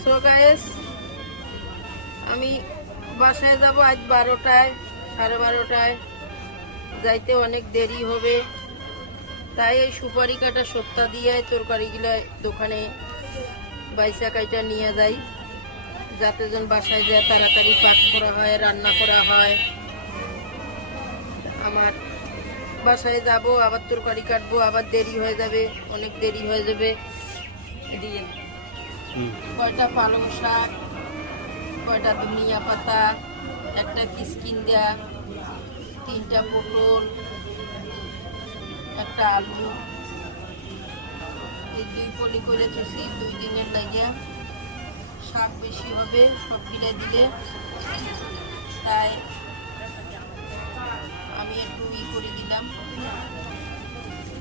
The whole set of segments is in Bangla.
সো গাইস, আমি বাসায় যাব আজ 12টায়, 12:30টায়। যাইতে অনেক দেরি হবে, তাই এই সুপারি কাটা সপ্তাহ দিয়ে তরকারিগুলো দোকানে বাইসা কাইটা নিয়ে যাই, যাতে যেন বাসায় যায় তাড়াতাড়ি পাক করা হয়, রান্না করা হয়। আমার বাসায় যাব, আবার তরকারি কাটবো, আবার দেরি হয়ে যাবে, অনেক দেরি হয়ে যাবে। এদিকে কয়টা পালং শাক, কয়টা ধনিয়া পাতা, একটা কিসকিন্দা, 3টা পটল, একটা আলু, এই 2 পলি করে দিয়েছি 2 দিনের লাগিয়া। শাক বেশি হবে সব গিলে দিলে, তাই আমি একটু করে দিলাম।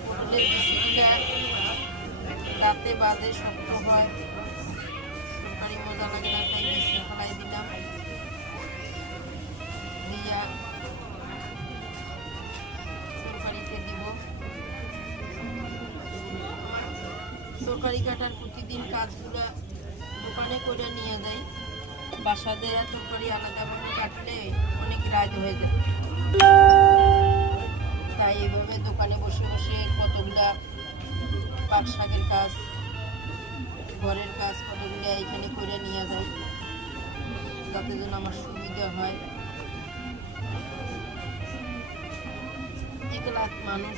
পটলের বিচিটা রাতে বাজে শক্ত হয়, তরকারি মজা লাগে না, তাই বেশি ফলাই দিলাম। দিয়া তরকারিতে দিব। তরকারি কাটার প্রতিদিন কাজগুলো দোকানে করে নিয়ে যাই, বাসা দেওয়া তরকারি আলাদাভাবে কাটলে অনেক রাত হয়ে যায়। তাই এইভাবে দোকানে বসে বসে কতগুলা পাট শাকের কাজ, ঘরের কাজ কতগুলো এইখানে করে নিয়ে যাই, যাতে যেন আমার সুবিধা হয়। একলা মানুষ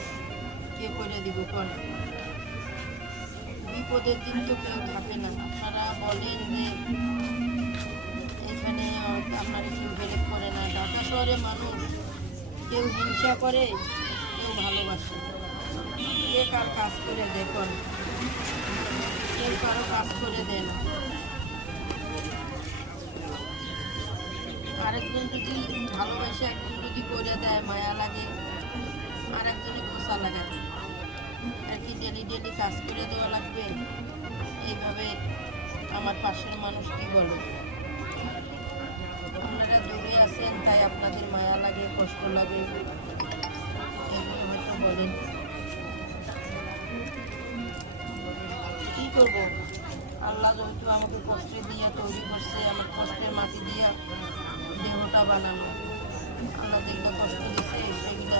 কে করে দিব কোন? বিপদের দিন তো কেউ থাকে না। আপনারা বলেন যে এখানে আপনারা কেউ হেল্প করে না। ঢাকা শহরে মানুষ কেউ হিংসা করে, কেউ ভালোবাসে। কে কার কাজ করে দেখুন, কেউ কারো কাজ করে দেয় না। আরেকজন যদি ভালোবাসে, একজন যদি করে দেয়, মায়া লাগে, আর একজনে খোঁচা লাগায়। আর কি ডেলি ডেলি কাজ করে দেওয়া লাগবে? এইভাবে আমার পাশের মানুষ কি বলে? আপনারা দূরে আছেন, তাই আপনাদের মায়া লাগে, কষ্ট লাগে, এগুলো হয়তো বলেন। কি করব? আল্লাহ যেহেতু আমাকে কষ্টে দিয়ে তৈরি করছে, আমার কষ্টের মাটি দিয়ে দেহটা বানানো, আল্লাহ যেগুলো কষ্ট দিচ্ছে সেগুলো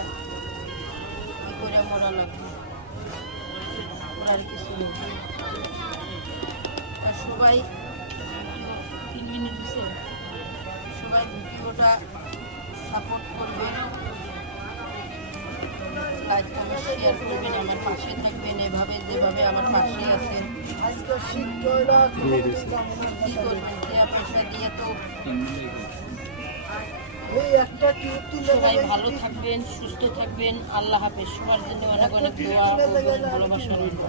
কি করে মরা লাগবে, আর কিছু নেই। আর সবাই 3 মিনিট দিচ্ছে, সবাই ভিডিওটা সাপোর্ট করবেন, লাইক কমেন্ট শেয়ার করবেন, আমার পাশে থাকবেন এভাবে যেভাবে আমার পাশে আছেন। কি করবেন? পয়সা দিয়ে তো। সবাই ভালো থাকবেন, সুস্থ থাকবেন। আল্লাহ হাফেজ। সবার জন্য অনেক অনেক দোয়া ও ভালোবাসা রইল।